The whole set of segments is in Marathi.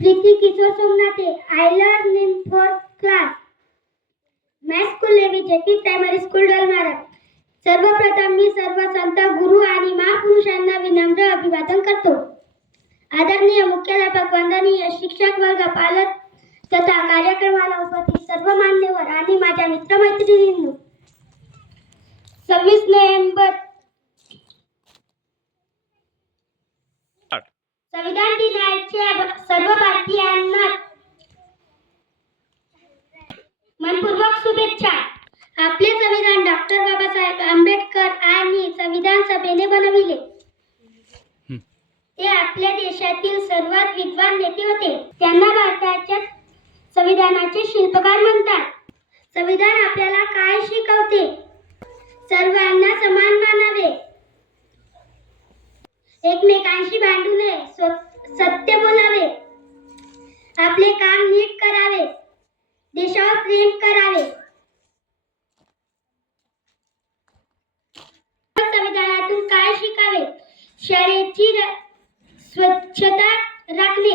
Preeti Kishore सोमनाथे. I learn in 4th class. My school name is JP Primary School Dalmara. सर्वप्रथम मी सर्व संत गुरु आणि महापुरुषांना विनम्र अभिवादन करतो. आदरणीय मुख्याध्यापक, वंदनीय शिक्षक वर्ग, पालक तथा कार्यक्रमाला उपस्थित सर्व मान्यवर आणि माझ्या मित्रमैत्रिणींनो, 26 नोव्हेंबर संविधान दिनाच्या सर्व भारतीयांना मनपूर्वक शुभेच्छा. आपले संविधान डॉक्टर बाबासाहेब आंबेडकर आणि संविधान सभेने बनविले. ते आपल्या देशातील सर्वात विद्वान नेते होते. त्यांना भारताच्या संविधानाचे शिल्पकार म्हणतात. संविधान आपल्याला काय शिकवते? सर्वांना समान मानावे, एकमेकांशी भांडू नये, सत्य बोलावे, आपले काम नीट करावे, देशावर प्रेम करावे. संविधानातून काय शिकावे? शाळेची स्वच्छता राखणे,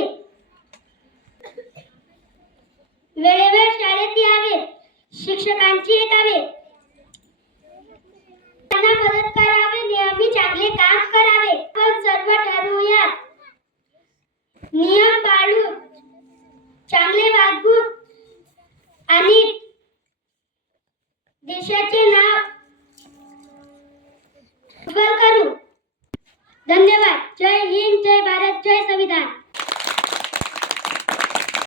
वेळेवर शाळेत यावे, शिक्षकांची ऐकावे, त्यांना मदत करावे, नेहमी चांगले काम करावे. आपण सर्व ठरवूया, नियम पाळून चांगले वागू,